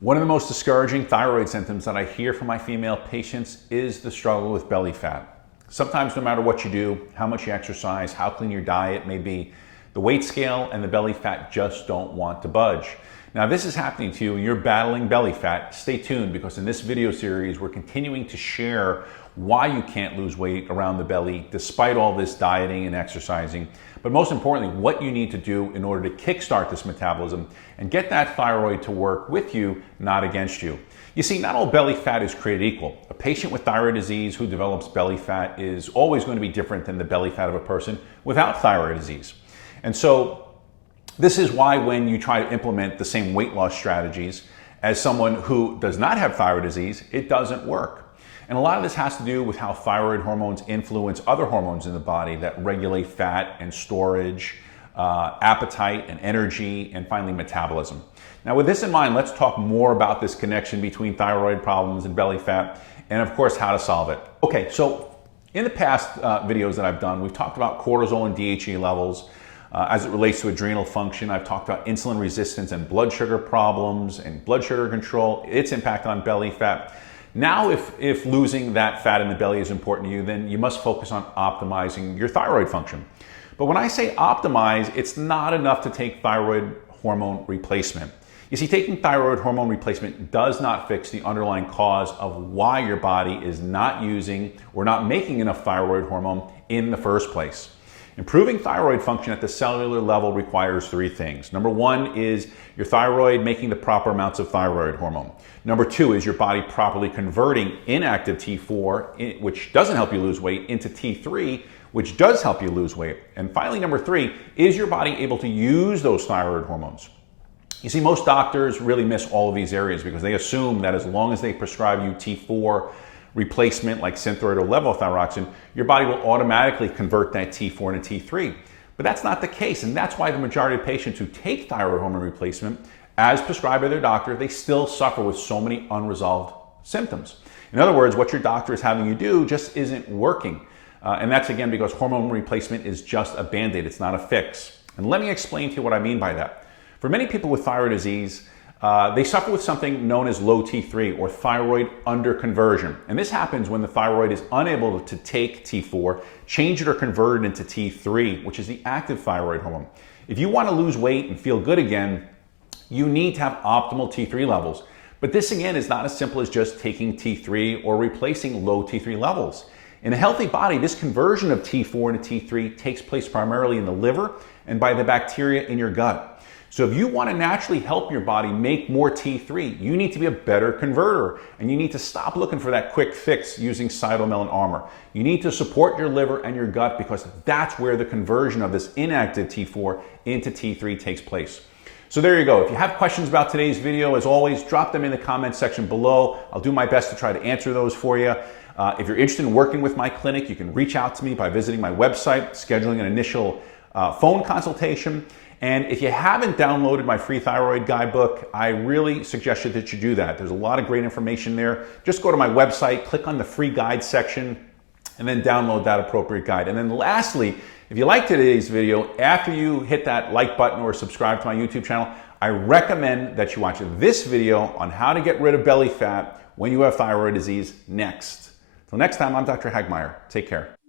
One of the most discouraging thyroid symptoms that I hear from my female patients is the struggle with belly fat. Sometimes no matter what you do, how much you exercise, how clean your diet may be, the weight scale and the belly fat just don't want to budge. Now, if this is happening to you and you're battling belly fat, stay tuned, because in this video series, we're continuing to share why you can't lose weight around the belly despite all this dieting and exercising, but most importantly, what you need to do in order to kickstart this metabolism and get that thyroid to work with you, not against you. You see, not all belly fat is created equal. A patient with thyroid disease who develops belly fat is always going to be different than the belly fat of a person without thyroid disease. And so this is why when you try to implement the same weight loss strategies as someone who does not have thyroid disease, it doesn't work. And a lot of this has to do with how thyroid hormones influence other hormones in the body that regulate fat and storage, appetite and energy, and finally metabolism. Now, with this in mind, let's talk more about this connection between thyroid problems and belly fat, and of course, how to solve it. Okay, so in the past videos that I've done, we've talked about cortisol and DHEA levels as it relates to adrenal function. I've talked about insulin resistance and blood sugar problems and blood sugar control, its impact on belly fat. Now, if losing that fat in the belly is important to you, then you must focus on optimizing your thyroid function. But when I say optimize, it's not enough to take thyroid hormone replacement. You see, taking thyroid hormone replacement does not fix the underlying cause of why your body is not using or not making enough thyroid hormone in the first place. Improving thyroid function at the cellular level requires three things. Number one is your thyroid making the proper amounts of thyroid hormone. Number two is your body properly converting inactive T4, which doesn't help you lose weight, into T3, which does help you lose weight. And finally, number three, is your body able to use those thyroid hormones? You see, most doctors really miss all of these areas because they assume that as long as they prescribe you T4 replacement like Synthroid or levothyroxine, your body will automatically convert that T4 into T3. But that's not the case, and that's why the majority of patients who take thyroid hormone replacement as prescribed by their doctor, they still suffer with so many unresolved symptoms. In other words, what your doctor is having you do just isn't working. And that's again because hormone replacement is just a band-aid, it's not a fix. And let me explain to you what I mean by that. For many people with thyroid disease, they suffer with something known as low T3 or thyroid underconversion. And this happens when the thyroid is unable to take T4, change it or convert it into T3, which is the active thyroid hormone. If you want to lose weight and feel good again, you need to have optimal T3 levels. But this again is not as simple as just taking T3 or replacing low T3 levels. In a healthy body, this conversion of T4 into T3 takes place primarily in the liver and by the bacteria in your gut. So if you want to naturally help your body make more T3, you need to be a better converter, and you need to stop looking for that quick fix using cytomel armor. You need to support your liver and your gut because that's where the conversion of this inactive T4 into T3 takes place. So there you go. If you have questions about today's video, as always, drop them in the comments section below. I'll do my best to try to answer those for you. If you're interested in working with my clinic, you can reach out to me by visiting my website, scheduling an initial phone consultation. And if you haven't downloaded my free thyroid guidebook, I really suggest that you do that. There's a lot of great information there. Just go to my website, click on the free guide section, and then download that appropriate guide. And then lastly, if you like today's video, after you hit that like button or subscribe to my YouTube channel, I recommend that you watch this video on how to get rid of belly fat when you have thyroid disease next. Till next time, I'm Dr. Hagmeyer. Take care.